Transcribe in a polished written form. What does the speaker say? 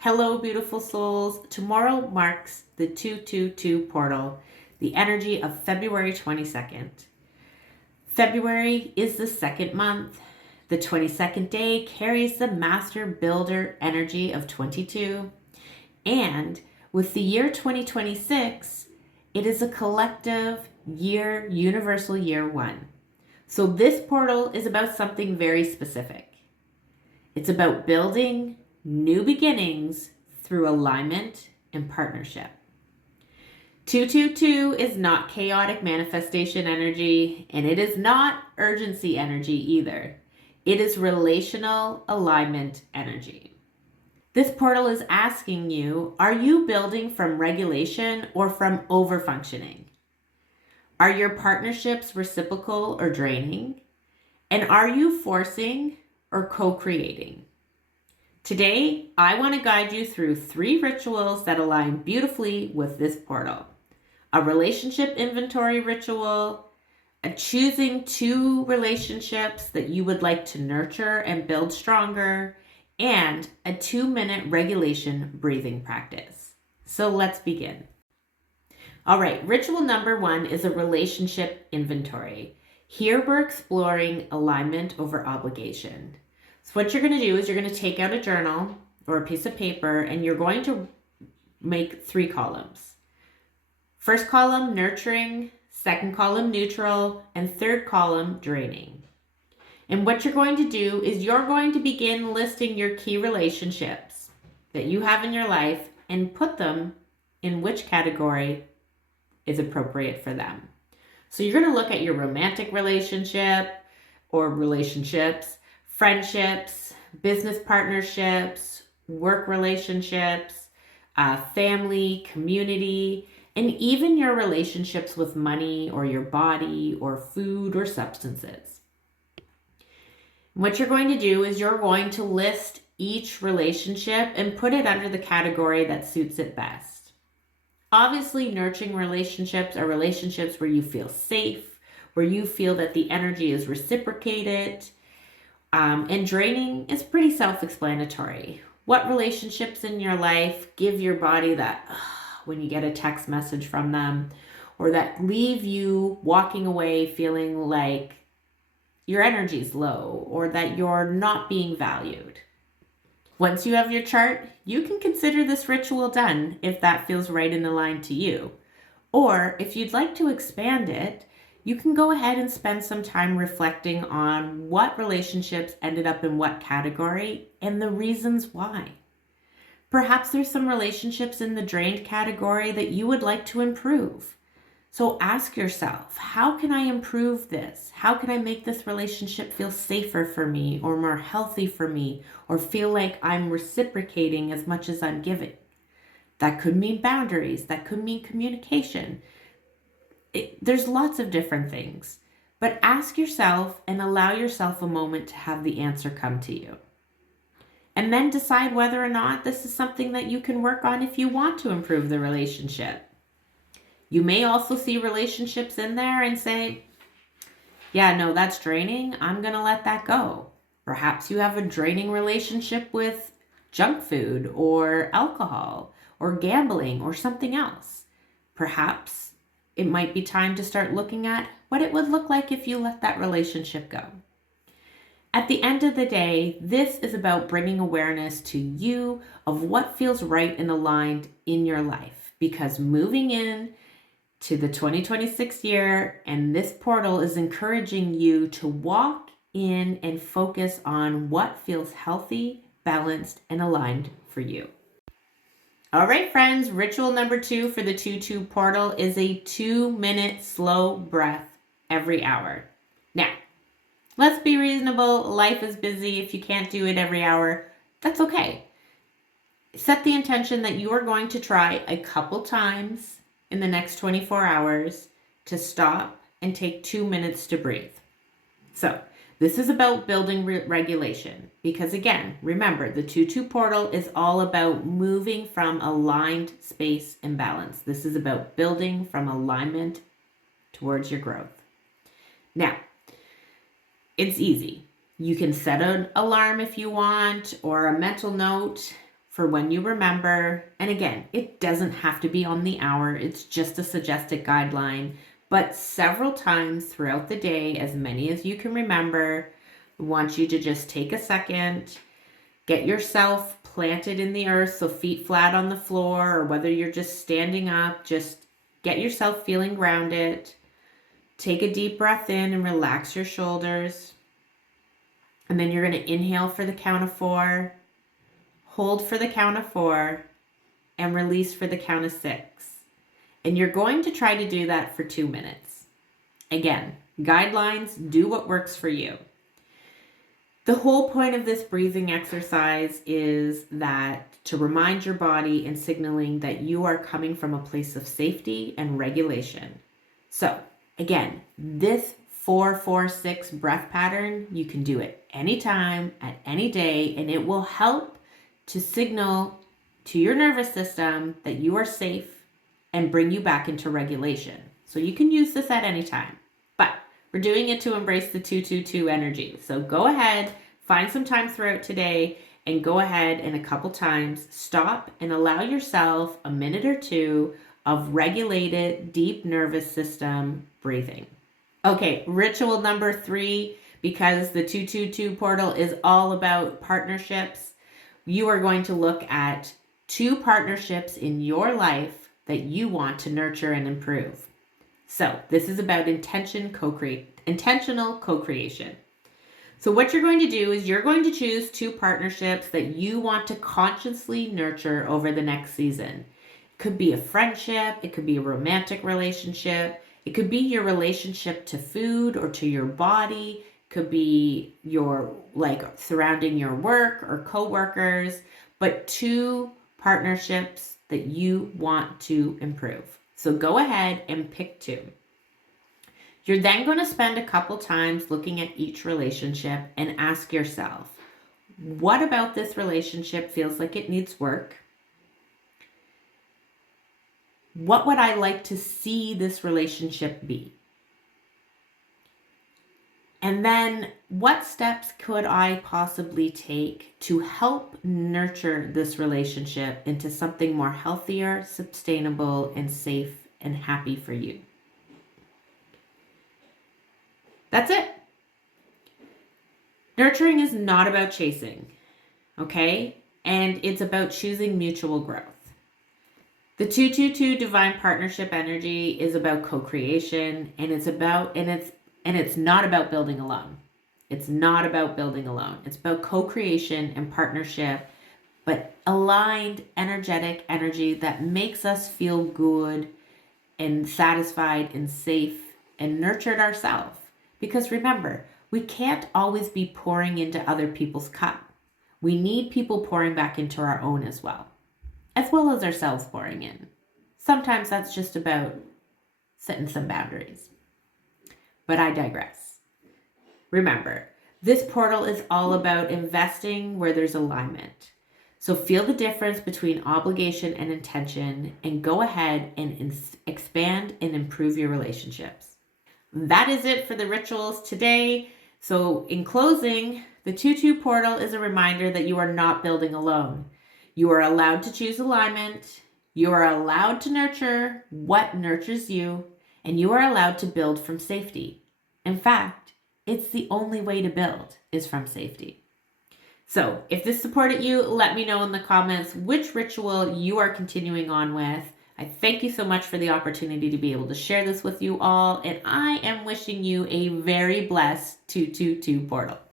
Hello, beautiful souls. Tomorrow marks the 222 portal, the energy of February 22nd. February is the second month. The 22nd day carries the Master Builder energy of 22. And with the year 2026, it is a collective year, universal year one. So this portal is about something very specific. It's about building new beginnings through alignment and partnership. 222 is not chaotic manifestation energy, and it is not urgency energy either. It is relational alignment energy. This portal is asking you, are you building from regulation or from overfunctioning? Are your partnerships reciprocal or draining? And are you forcing or co-creating? Today, I want to guide you through 3 rituals that align beautifully with this portal. A relationship inventory ritual, a choosing 2 relationships that you would like to nurture and build stronger, and a 2-minute regulation breathing practice. So let's begin. All right, ritual number 1 is a relationship inventory. Here we're exploring alignment over obligation. So what you're going to do is you're going to take out a journal or a piece of paper and you're going to make 3 columns. First column, nurturing, second column, neutral, and third column, draining. And what you're going to do is you're going to begin listing your key relationships that you have in your life and put them in which category is appropriate for them. So you're going to look at your romantic relationship or relationships, friendships, business partnerships, work relationships, family, community, and even your relationships with money or your body or food or substances. What you're going to do is you're going to list each relationship and put it under the category that suits it best. Obviously, nurturing relationships are relationships where you feel safe, where you feel that the energy is reciprocated. And draining is pretty self-explanatory. What relationships in your life give your body that when you get a text message from them, or that leave you walking away feeling like your energy's low or that you're not being valued? Once you have your chart, you can consider this ritual done if that feels right and aligned to you. Or if you'd like to expand it, you can go ahead and spend some time reflecting on what relationships ended up in what category and the reasons why. Perhaps there's some relationships in the drained category that you would like to improve. So ask yourself, how can I improve this? How can I make this relationship feel safer for me or more healthy for me or feel like I'm reciprocating as much as I'm giving? That could mean boundaries. That could mean communication. There's lots of different things, but ask yourself and allow yourself a moment to have the answer come to you. And then decide whether or not this is something that you can work on if you want to improve the relationship. You may also see relationships in there and say, yeah, no, that's draining. I'm going to let that go. Perhaps you have a draining relationship with junk food or alcohol or gambling or something else. Perhaps it might be time to start looking at what it would look like if you let that relationship go. At the end of the day, this is about bringing awareness to you of what feels right and aligned in your life, because moving in to the 2026 year and this portal is encouraging you to walk in and focus on what feels healthy, balanced, and aligned for you. All right, friends, ritual number 2 for the 2-2 portal is a 2-minute slow breath every hour. Now, let's be reasonable. Life is busy. If you can't do it every hour, that's okay. Set the intention that you are going to try a couple times in the next 24 hours to stop and take 2 minutes to breathe. So this is about building regulation because, again, remember, the 2-2 portal is all about moving from aligned space and balance. This is about building from alignment towards your growth. Now, it's easy. You can set an alarm if you want or a mental note for when you remember. And again, it doesn't have to be on the hour, it's just a suggested guideline. But several times throughout the day, as many as you can remember, I want you to just take a second, get yourself planted in the earth, so feet flat on the floor, or whether you're just standing up, just get yourself feeling grounded. Take a deep breath in and relax your shoulders. And then you're going to inhale for the count of 4, hold for the count of 4, and release for the count of 6. And you're going to try to do that for 2 minutes. Again, guidelines, do what works for you. The whole point of this breathing exercise is that to remind your body and signaling that you are coming from a place of safety and regulation. So again, this 4-4-6 breath pattern, you can do it anytime, at any day, and it will help to signal to your nervous system that you are safe and bring you back into regulation. So you can use this at any time, but we're doing it to embrace the 222 energy. So go ahead, find some time throughout today, and go ahead and a couple times stop and allow yourself a minute or 2 of regulated, deep nervous system breathing. Okay, ritual number 3, because the 222 portal is all about partnerships. You are going to look at 2 partnerships in your life that you want to nurture and improve. So this is about intentional co-creation. So what you're going to do is you're going to choose 2 partnerships that you want to consciously nurture over the next season. It could be a friendship, it could be a romantic relationship, it could be your relationship to food or to your body, it could be your surrounding your work or coworkers, but 2 partnerships that you want to improve. So go ahead and pick 2. You're then going to spend a couple times looking at each relationship and ask yourself, what about this relationship feels like it needs work? What would I like to see this relationship be? And then what steps could I possibly take to help nurture this relationship into something more healthier, sustainable, and safe and happy for you? That's it. Nurturing is not about chasing, okay? And it's about choosing mutual growth. The 222 divine partnership energy is about co-creation, and it's not about building alone. It's not about building alone. It's about co-creation and partnership, but aligned, energetic energy that makes us feel good and satisfied and safe and nurtured ourselves. Because remember, we can't always be pouring into other people's cup. We need people pouring back into our own as well as ourselves pouring in. Sometimes that's just about setting some boundaries. But I digress. Remember, this portal is all about investing where there's alignment. So feel the difference between obligation and intention and go ahead and expand and improve your relationships. That is it for the rituals today. So in closing, the 2-2 portal is a reminder that you are not building alone. You are allowed to choose alignment. You are allowed to nurture what nurtures you, and you are allowed to build from safety. In fact, it's the only way to build is from safety. So if this supported you, let me know in the comments which ritual you are continuing on with. I thank you so much for the opportunity to be able to share this with you all, and I am wishing you a very blessed 222 portal.